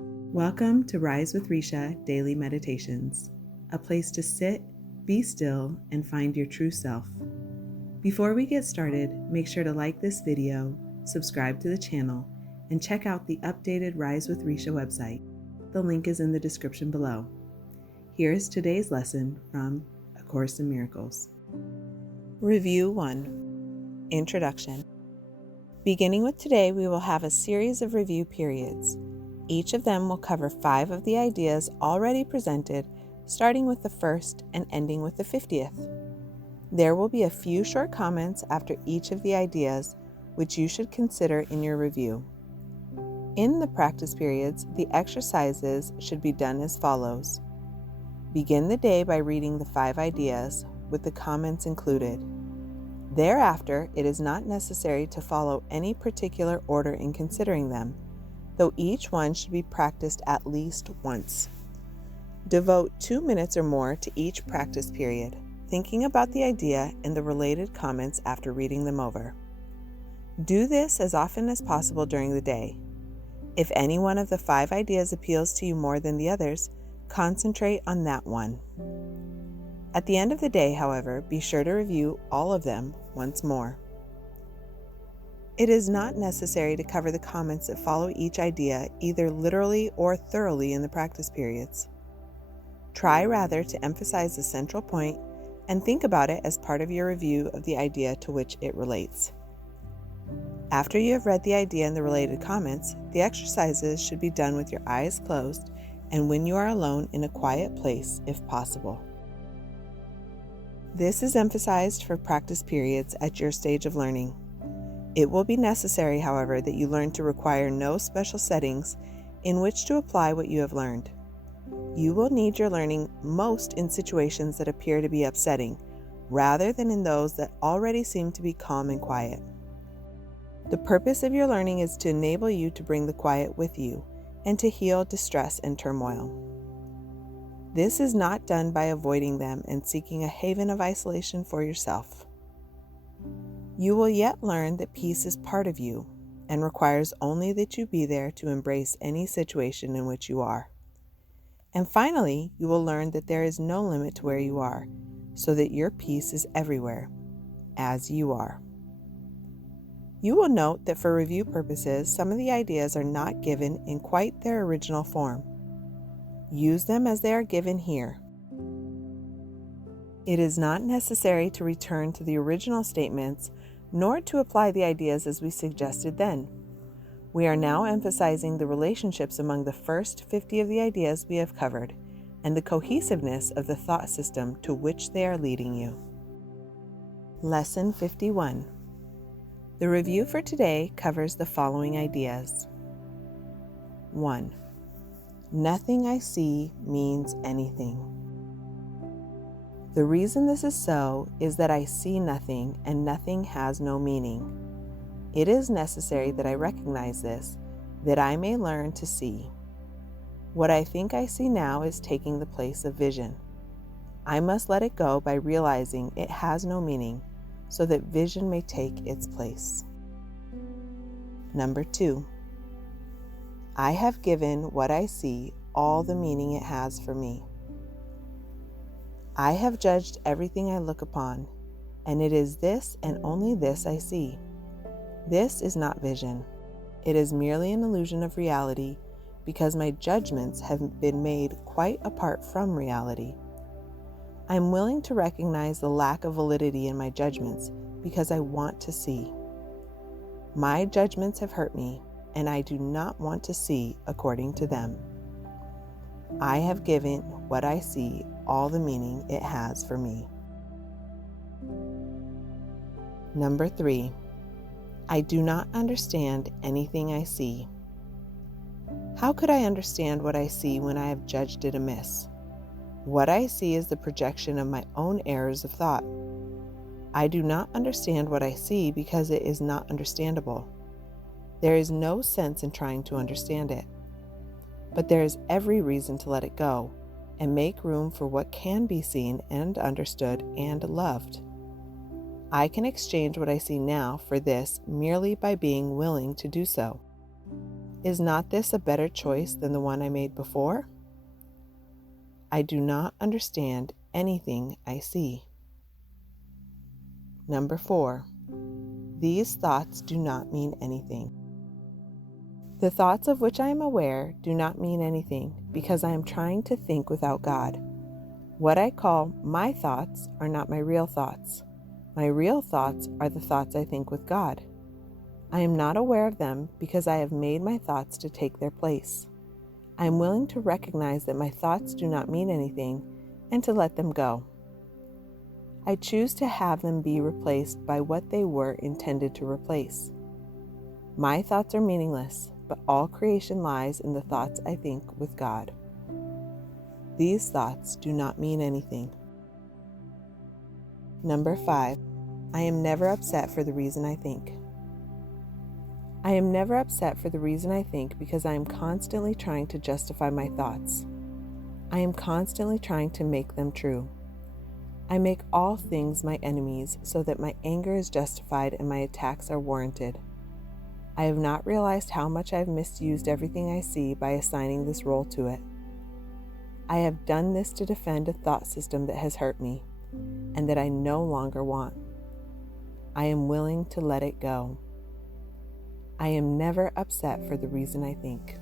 Welcome to Rise with Recia Daily Meditations, a place to sit, be still, and find your true self. Before we get started, make sure to like this video, subscribe to the channel, and check out the updated Rise with Recia website. The link is in the description below. Here is today's lesson from A Course in Miracles. Review 1. Introduction. Beginning with today, we will have a series of review periods. Each of them will cover 5 of the ideas already presented, starting with the first and ending with the 50th. There will be a few short comments after each of the ideas, which you should consider in your review. In the practice periods, the exercises should be done as follows. Begin the day by reading the 5 ideas, with the comments included. Thereafter, it is not necessary to follow any particular order in considering them, though each one should be practiced at least once. Devote 2 minutes or more to each practice period, thinking about the idea and the related comments after reading them over. Do this as often as possible during the day. If any one of the 5 ideas appeals to you more than the others, concentrate on that one. At the end of the day, however, be sure to review all of them once more. It is not necessary to cover the comments that follow each idea either literally or thoroughly in the practice periods. Try rather to emphasize the central point and think about it as part of your review of the idea to which it relates. After you have read the idea and the related comments, the exercises should be done with your eyes closed and when you are alone in a quiet place if possible. This is emphasized for practice periods at your stage of learning. It will be necessary, however, that you learn to require no special settings in which to apply what you have learned. You will need your learning most in situations that appear to be upsetting, rather than in those that already seem to be calm and quiet. The purpose of your learning is to enable you to bring the quiet with you and to heal distress and turmoil. This is not done by avoiding them and seeking a haven of isolation for yourself. You will yet learn that peace is part of you and requires only that you be there to embrace any situation in which you are. And finally, you will learn that there is no limit to where you are, so that your peace is everywhere, as you are. You will note that for review purposes, some of the ideas are not given in quite their original form. Use them as they are given here. It is not necessary to return to the original statements nor to apply the ideas as we suggested then. We are now emphasizing the relationships among the first 50 of the ideas we have covered and the cohesiveness of the thought system to which they are leading you. Lesson 51. The review for today covers the following ideas. 1. Nothing I see means anything. The reason this is so is that I see nothing and nothing has no meaning. It is necessary that I recognize this, that I may learn to see. What I think I see now is taking the place of vision. I must let it go by realizing it has no meaning, so that vision may take its place. Number 2. I have given what I see all the meaning it has for me. I have judged everything I look upon, and it is this and only this I see. This is not vision. It is merely an illusion of reality, because my judgments have been made quite apart from reality. I am willing to recognize the lack of validity in my judgments because I want to see. My judgments have hurt me, and I do not want to see according to them. I have given what I see all the meaning it has for me. Number 3. I do not understand anything I see. How could I understand what I see when I have judged it amiss? What I see is the projection of my own errors of thought. I do not understand what I see because it is not understandable. There is no sense in trying to understand it. But there is every reason to let it go and make room for what can be seen and understood and loved. I can exchange what I see now for this merely by being willing to do so. Is not this a better choice than the one I made before? I do not understand anything I see. Number 4. These thoughts do not mean anything. The thoughts of which I am aware do not mean anything because I am trying to think without God. What I call my thoughts are not my real thoughts. My real thoughts are the thoughts I think with God. I am not aware of them because I have made my thoughts to take their place. I am willing to recognize that my thoughts do not mean anything and to let them go. I choose to have them be replaced by what they were intended to replace. My thoughts are meaningless, but all creation lies in the thoughts I think with God. These thoughts do not mean anything. Number 5. I am never upset for the reason I think. I am never upset for the reason I think because I am constantly trying to justify my thoughts. I am constantly trying to make them true. I make all things my enemies so that my anger is justified and my attacks are warranted. I have not realized how much I have misused everything I see by assigning this role to it. I have done this to defend a thought system that has hurt me and that I no longer want. I am willing to let it go. I am never upset for the reason I think.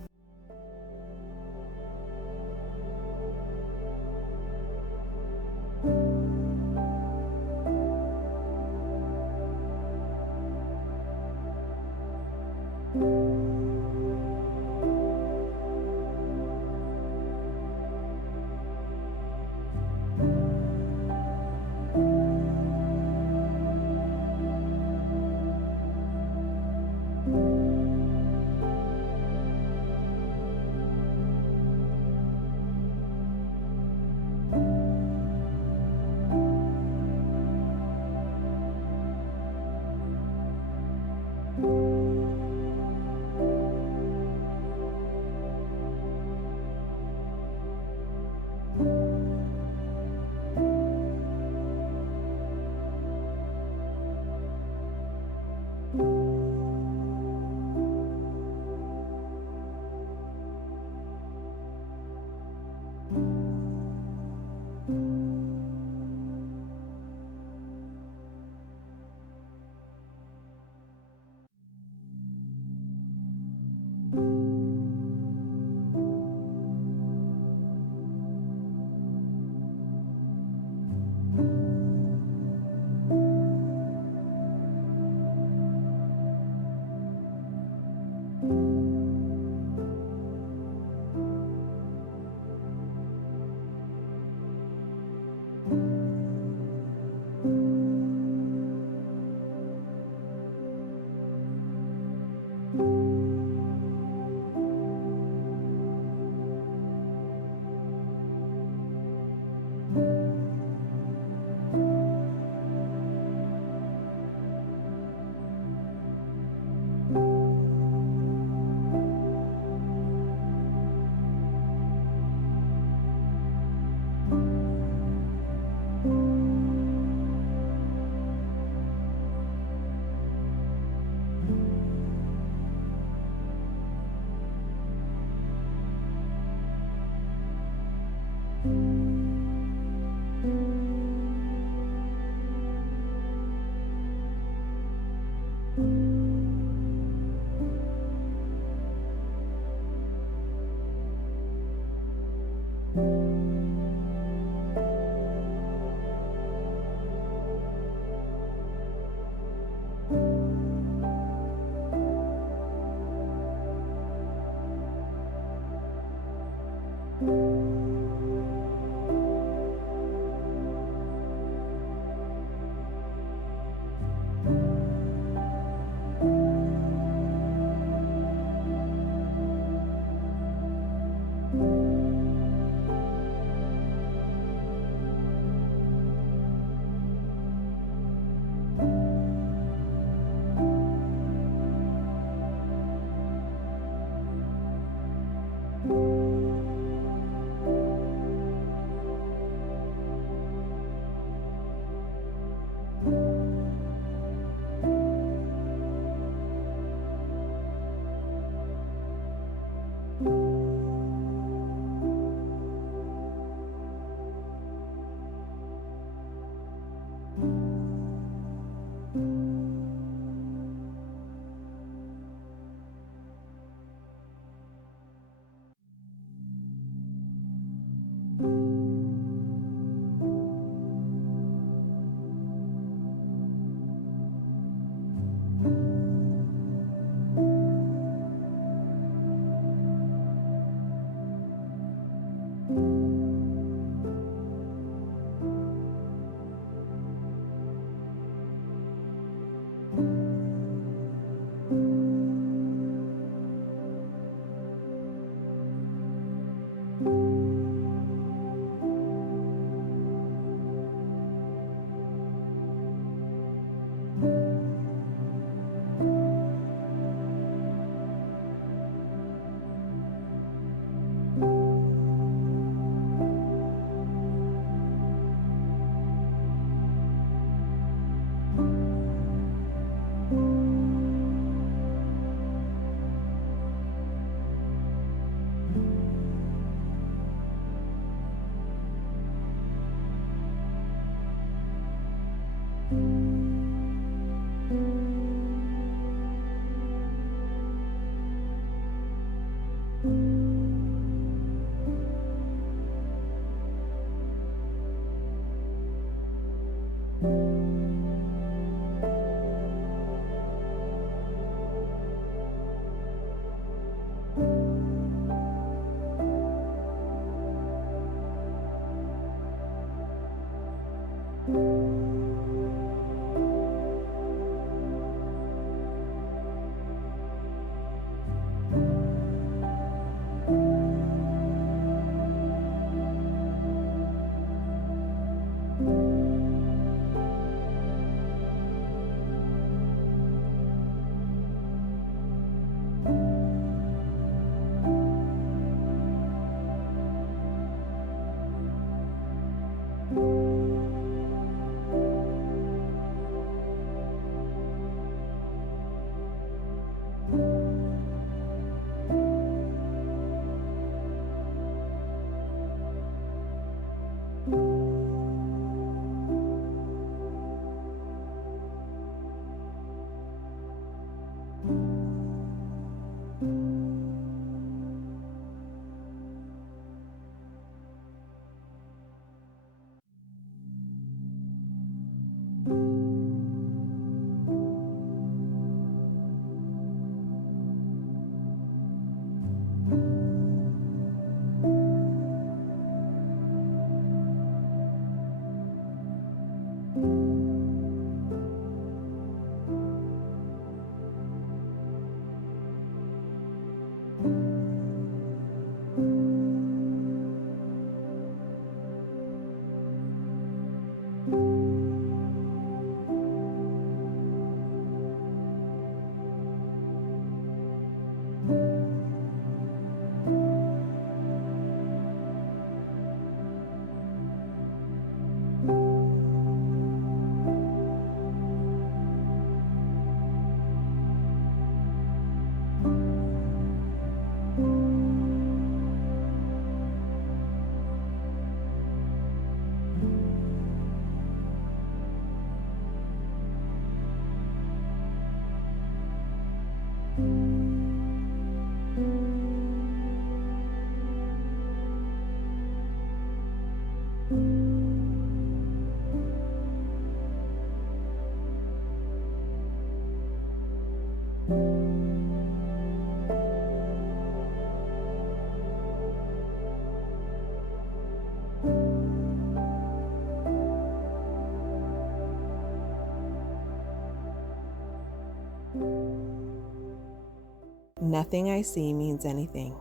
Nothing I see means anything.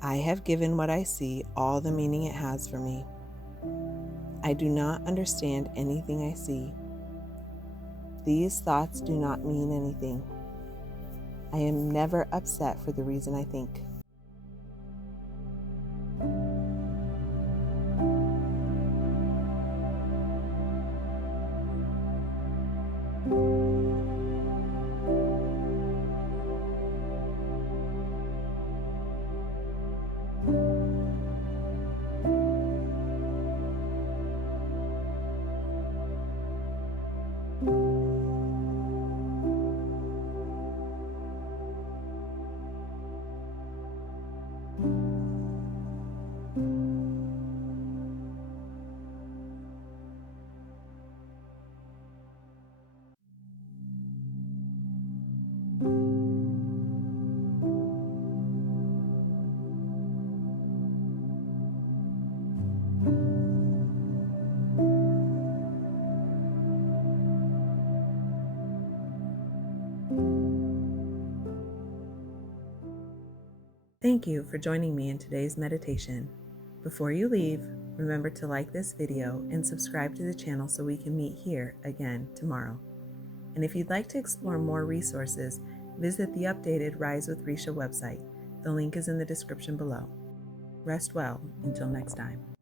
I have given what I see all the meaning it has for me. I do not understand anything I see. These thoughts do not mean anything. I am never upset for the reason I think. Thank you for joining me in today's meditation. Before you leave, remember to like this video and subscribe to the channel so we can meet here again tomorrow. And if you'd like to explore more resources, visit the updated Rise with Recia website. The link is in the description below. Rest well until next time.